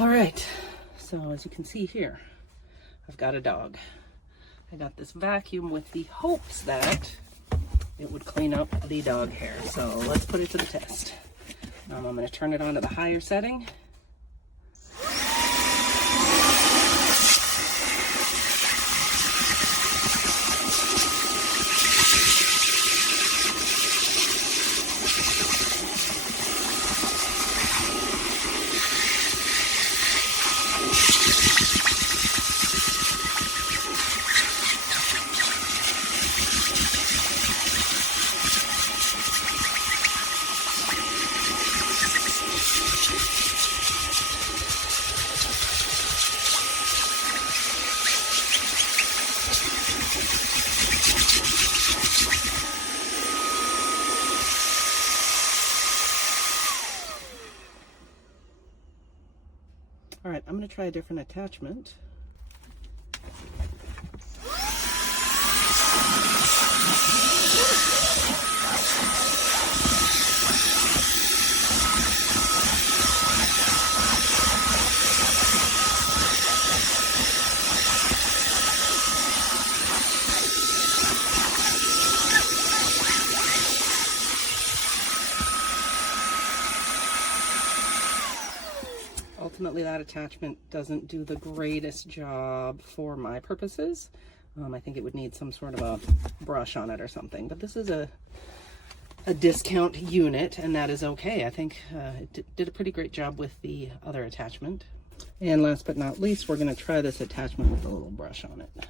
All right, so as you can see here, I've got a dog. I got this vacuum with the hopes that it would clean up the dog hair. So let's put it to the test. I'm going to turn it on to the higher setting. All right, I'm going to try a different attachment. Ultimately, that attachment doesn't do the greatest job for my purposes. I think it would need some sort of a brush on it or something, but this is a discount unit, and that is okay. I think it did a pretty great job with the other attachment. And last but not least, we're going to try this attachment with a little brush on it.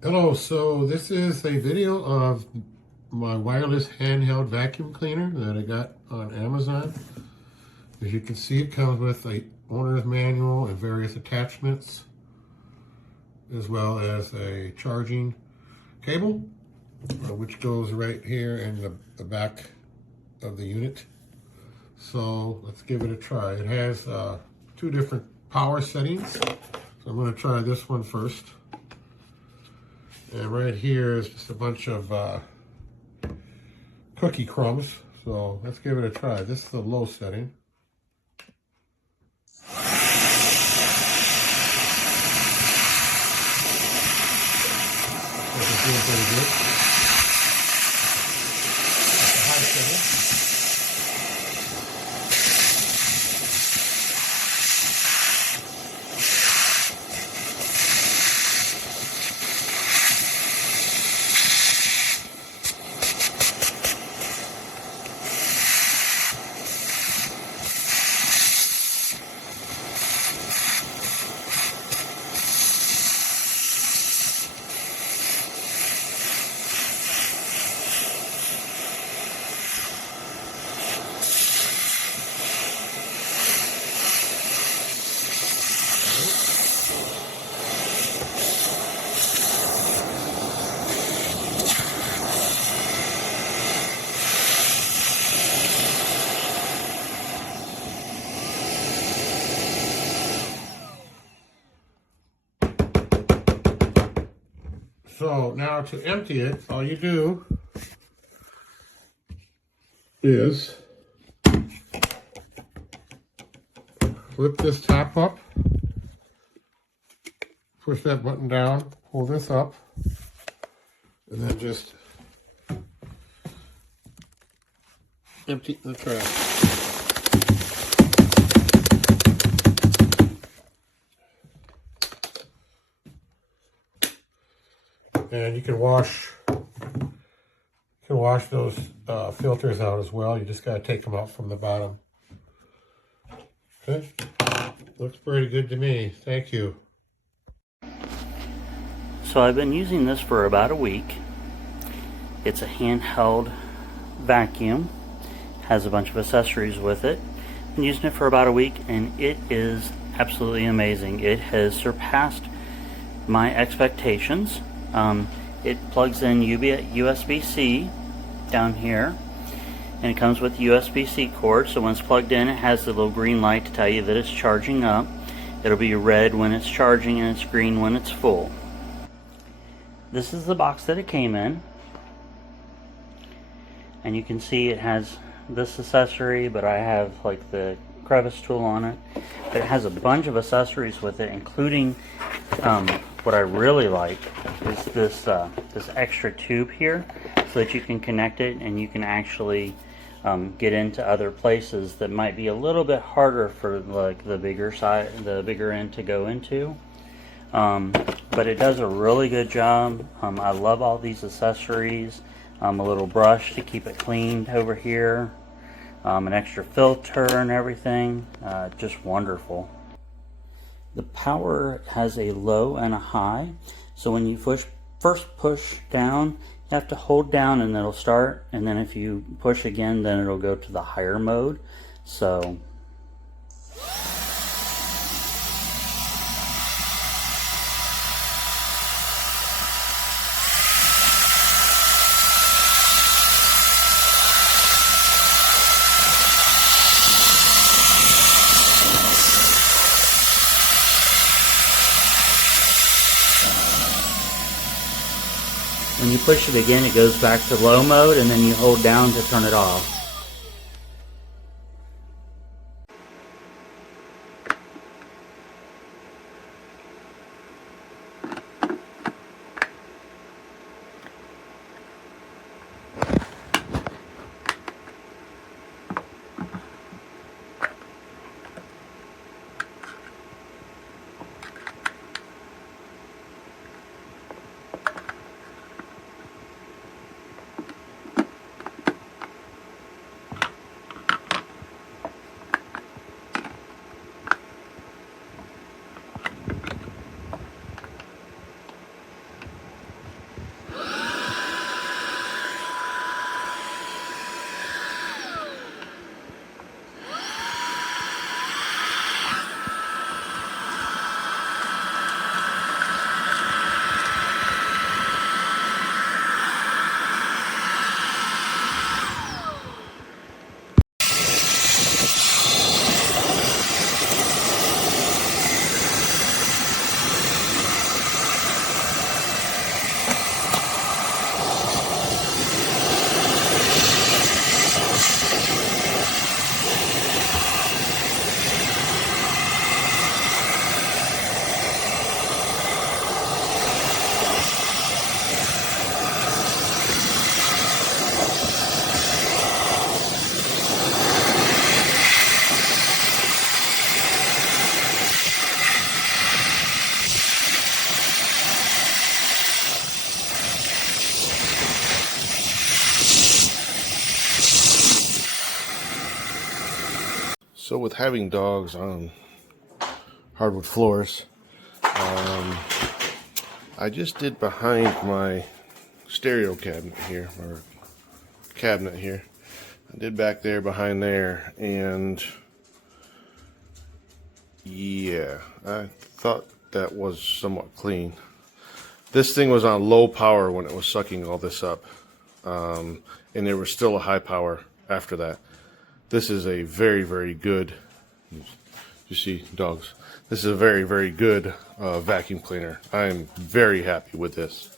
Hello, so this is a video of my wireless handheld vacuum cleaner that I got on Amazon. As you can see, it comes with a owner's manual and various attachments, as well as a charging cable, which goes right here in the back of the unit. So let's give it a try. It has two different power settings. So I'm going to try this one first. And right here is just a bunch of cookie crumbs. So let's give it a try. This is the low setting. This is doing pretty good. The high setting. So now to empty it, all you do is flip this top up, push that button down, pull this up, and then just empty the trash. And you can wash those filters out as well. You just got to take them out from the bottom. Okay, looks pretty good to me. Thank you. So I've been using this for about a week. It's a handheld vacuum, has a bunch of accessories with it. Been using it for about a week and it is absolutely amazing. It has surpassed my expectations. It plugs in USB-C down here, and it comes with USB-C cord, so when it's plugged in it has the little green light to tell you that it's charging up. It'll be red when it's charging and it's green when it's full. This is the box that it came in, and you can see it has this accessory, but I have like the crevice tool on it. But it has a bunch of accessories with it, including what I really like is this this extra tube here, so that you can connect it and you can actually get into other places that might be a little bit harder for like the bigger end to go into. But it does a really good job. I love all these accessories. A little brush to keep it cleaned over here, an extra filter and everything. Just wonderful. The power has a low and a high, so when you first push down, you have to hold down and it'll start, and then if you push again, then it'll go to the higher mode. So when you push it again, it goes back to low mode, and then you hold down to turn it off. So with having dogs on hardwood floors, I just did behind my stereo cabinet here, or cabinet here. I did back there, behind there, and yeah, I thought that was somewhat clean. This thing was on low power when it was sucking all this up, and there was still a high power after that. This is a very, very good, you see dogs, this is a very, very good vacuum cleaner. I am very happy with this.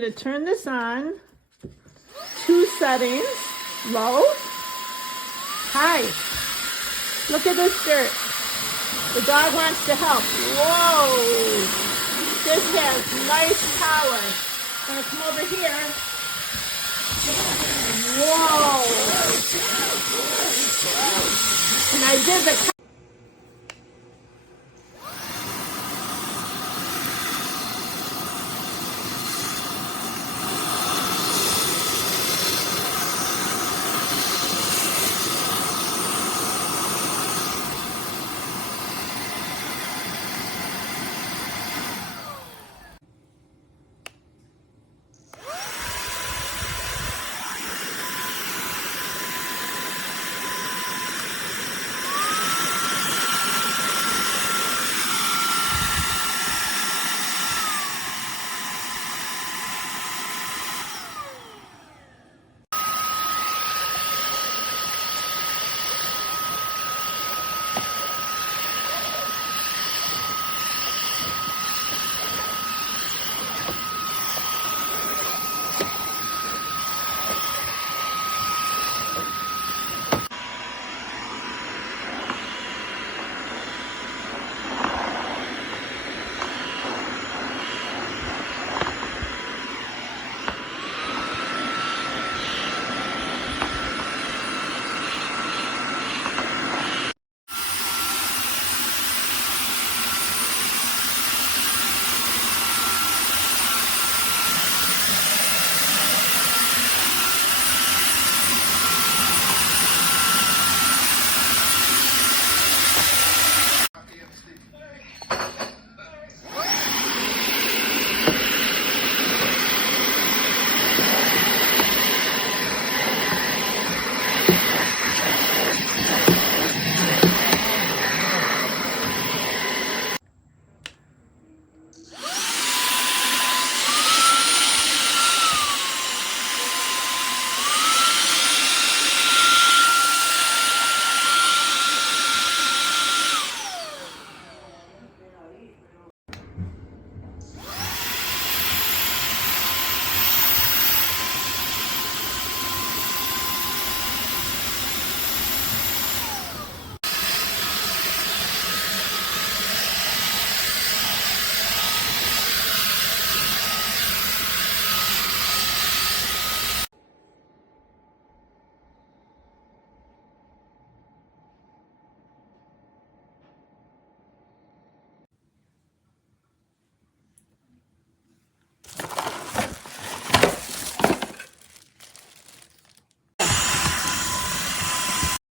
going to turn this on. 2 settings. Low. High. Look at this dirt. The dog wants to help. Whoa! This has nice power. I'm going to come over here. Whoa! And I did the